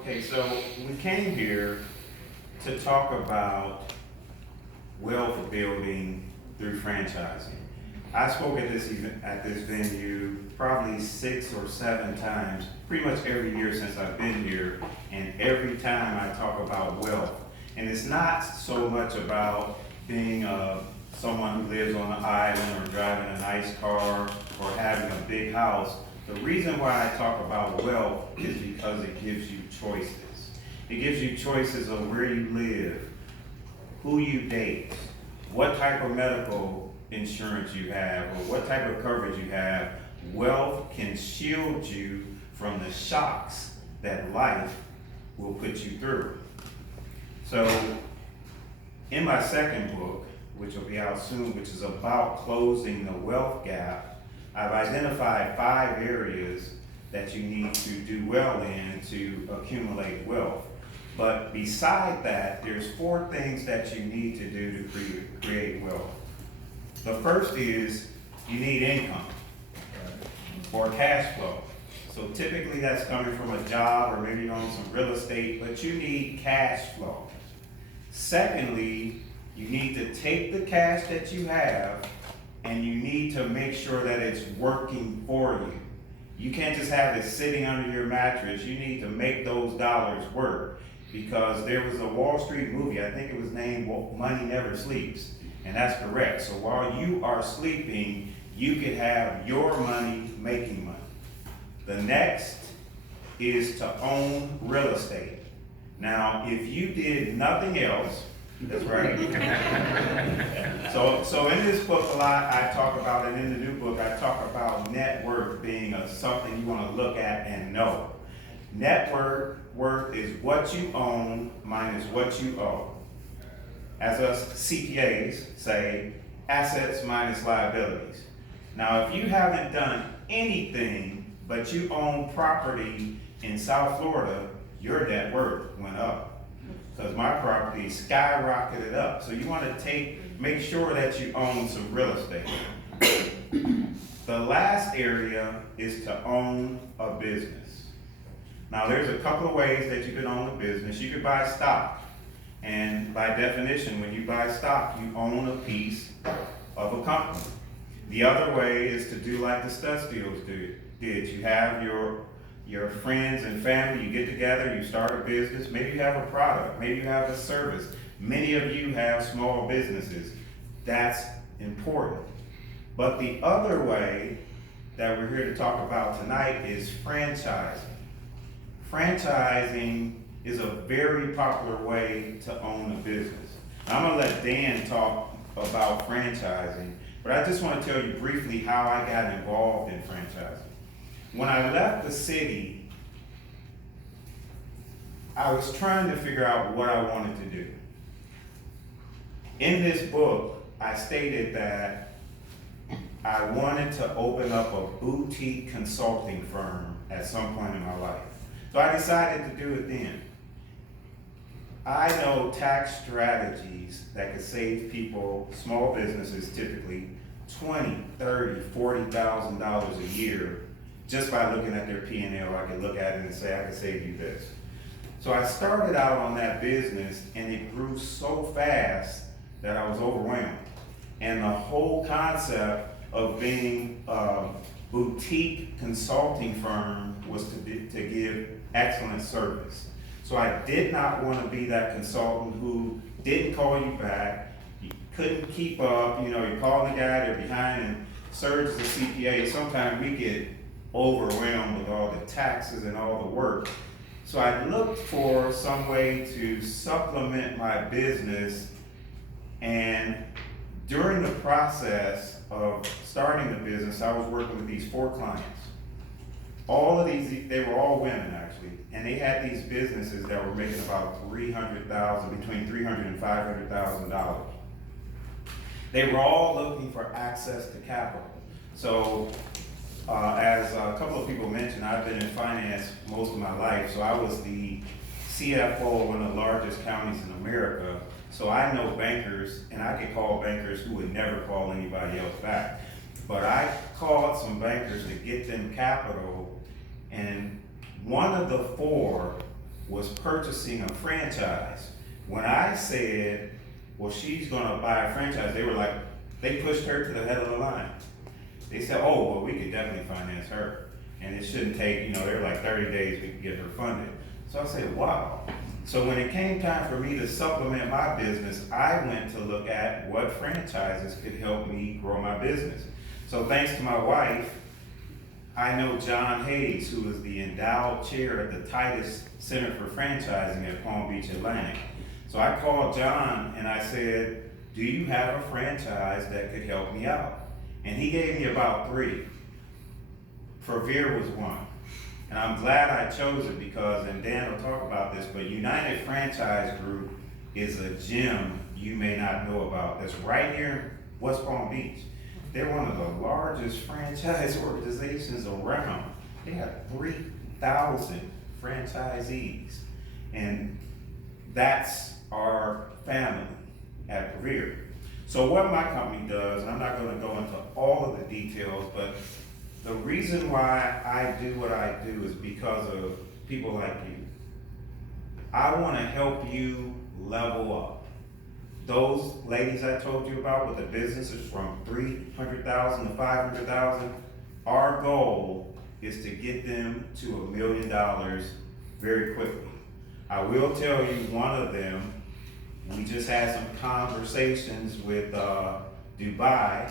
Okay, so we came here to talk about wealth building through franchising. I spoke at this venue probably 6 or 7 times, pretty much every year since I've been here, and every time I talk about wealth. And it's not so much about being someone who lives on an island or driving a nice car or having a big house. The reason why I talk about wealth is because it gives you choices. It gives you choices of where you live, who you date, what type of medical insurance you have, or what type of coverage you have. Wealth can shield you from the shocks that life will put you through. So, in my second book, which will be out soon, which is about closing the wealth gap, I've identified 5 areas that you need to do well in to accumulate wealth. But beside that, there's 4 things that you need to do to create wealth. The first is you need income or cash flow. So typically that's coming from a job or maybe you own some real estate, but you need cash flow. Secondly, you need to take the cash that you have and you need to make sure that it's working for you. You can't just have it sitting under your mattress. You need to make those dollars work, because there was a Wall Street movie, I think it was named Money Never Sleeps, and that's correct. So while you are sleeping, you could have your money making money. The next is to own real estate. Now, if you did nothing else, that's right. So in this book a lot I talk about, and in the new book I talk about net worth being something you want to look at and know. Net worth is what you own minus what you owe. As us CPAs say, assets minus liabilities. Now, if you haven't done anything but you own property in South Florida, your net worth went up, because my property skyrocketed up. So you want to make sure that you own some real estate. The last area is to own a business. Now, there's a couple of ways that you can own a business. You could buy stock. And by definition, when you buy stock, you own a piece of a company. The other way is to do like the Studstiels did. You have your friends and family, you get together, you start a business. Maybe you have a product, maybe you have a service. Many of you have small businesses. That's important. But the other way that we're here to talk about tonight is franchising. Franchising is a very popular way to own a business. Now, I'm going to let Dan talk about franchising, but I just want to tell you briefly how I got involved in franchising. When I left the city, I was trying to figure out what I wanted to do. In this book, I stated that I wanted to open up a boutique consulting firm at some point in my life. So I decided to do it then. I know tax strategies that could save people, small businesses typically, $20,000, $30,000, $40,000 a year just by looking at their P&L. I could look at it and say, I could save you this. So I started out on that business and it grew so fast that I was overwhelmed. And the whole concept of being a boutique consulting firm was to give excellent service. So I did not want to be that consultant who didn't call you back, you couldn't keep up, you call the guy, they're behind, and Serge is a CPA. Sometimes we get overwhelmed with all the taxes and all the work. So I looked for some way to supplement my business, and during the process of starting the business, I was working with these 4 clients. All of these, they were all women actually, and they had these businesses that were making about $300,000, between $300,000 and $500,000. They were all looking for access to capital. So, as a couple of people mentioned, I've been in finance most of my life, so I was the CFO of one of the largest counties in America. So I know bankers, and I could call bankers who would never call anybody else back. But I called some bankers to get them capital, and one of the 4 was purchasing a franchise. When I said, well, she's gonna buy a franchise, they were like, they pushed her to the head of the line. They said, oh, well, we could definitely finance her. And it shouldn't take, you know, they're like 30 days we can get her funded. So I said, wow. So when it came time for me to supplement my business, I went to look at what franchises could help me grow my business. So thanks to my wife, I know John Hayes, who is the endowed chair at the Titus Center for Franchising at Palm Beach Atlantic. So I called John and I said, do you have a franchise that could help me out? And he gave me about 3. Previer was one. And I'm glad I chose it because, and Dan will talk about this, but United Franchise Group is a gem you may not know about. That's right here in West Palm Beach. They're one of the largest franchise organizations around. They have 3,000 franchisees. And that's our family at Previer. So what my company does, and I'm not going to go into all of the details, but the reason why I do what I do is because of people like you. I want to help you level up. Those ladies I told you about with the businesses from $300,000 to $500,000, our goal is to get them to $1 million very quickly. I will tell you one of them, we just had some conversations with Dubai.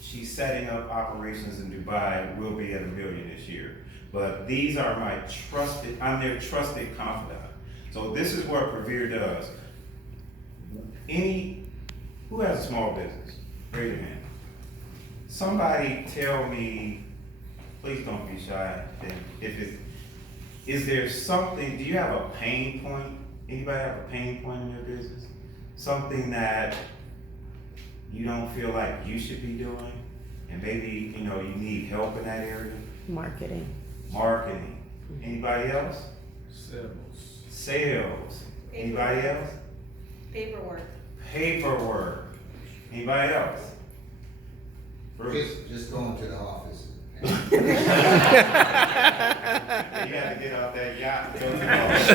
She's setting up operations in Dubai. We'll be at $1 million this year. But these are my trusted, I'm their trusted confidant. So this is what Previer does. Who has a small business? Raise your hand. Somebody tell me, please don't be shy. Is there something, do you have a pain point? Anybody have a pain point in your business? Something that you don't feel like you should be doing, and maybe, you know, you need help in that area? Marketing. Anybody else? Sales. Anybody else? Paperwork. Anybody else? Just going to the office. You gotta get off that yacht and go to the office.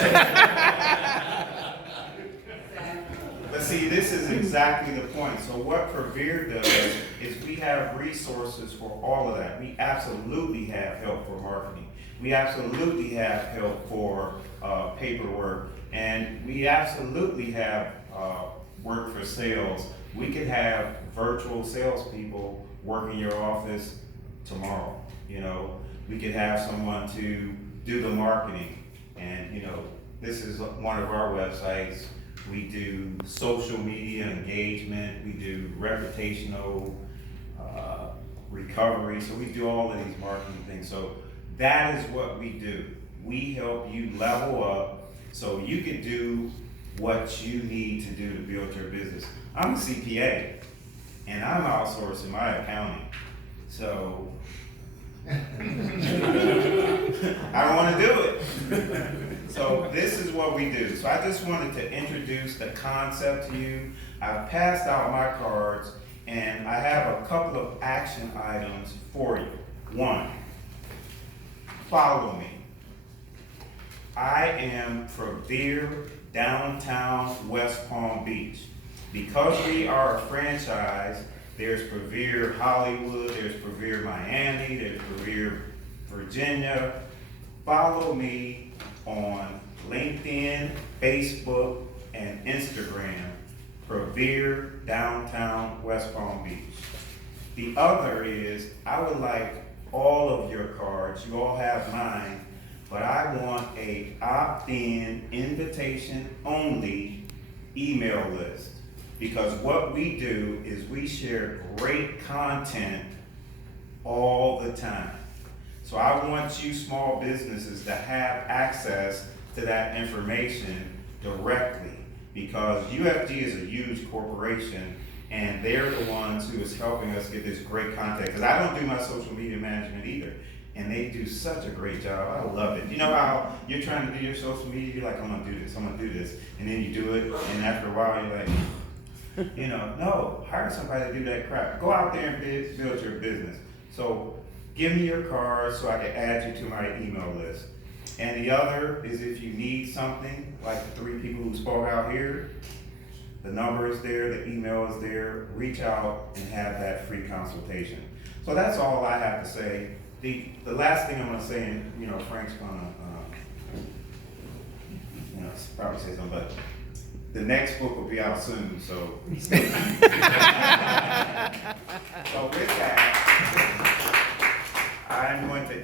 But see, this is exactly the point. So what Previer does is we have resources for all of that. We absolutely have help for marketing. We absolutely have help for paperwork. And we absolutely have work for sales. We could have virtual salespeople work in your office tomorrow. You know, we could have someone to do the marketing. And, you know, this is one of our websites. We do social media engagement, we do reputational recovery, so we do all of these marketing things. So that is what we do. We help you level up so you can do what you need to do to build your business. I'm a CPA, and I'm outsourcing my accounting. So I don't want to do it. So this is what we do. So I just wanted to introduce the concept to you. I've passed out my cards, and I have a couple of action items for you. 1, follow me. I am Previer Downtown West Palm Beach. Because we are a franchise, there's Previer Hollywood, there's Previer Miami, there's Previer Virginia. Follow me on LinkedIn, Facebook, and Instagram, Previer Downtown West Palm Beach. The other is, I would like all of your cards, you all have mine, but I want a opt-in, invitation only email list. Because what we do is we share great content all the time. So I want you small businesses to have access to that information directly, because UFG is a huge corporation and they're the ones who is helping us get this great content. Because I don't do my social media management either, and they do such a great job. I love it. You know how you're trying to do your social media, you're like, I'm gonna do this, and then you do it, and after a while you're like, you know, no, hire somebody to do that crap. Go out there and build your business. So give me your cards so I can add you to my email list. And the other is if you need something, like the 3 people who spoke out here, the number is there, the email is there, reach out and have that free consultation. So that's all I have to say. The last thing I'm gonna say, and you know, Frank's gonna, you know, probably say something, but the next book will be out soon, so. So with that, I'm going to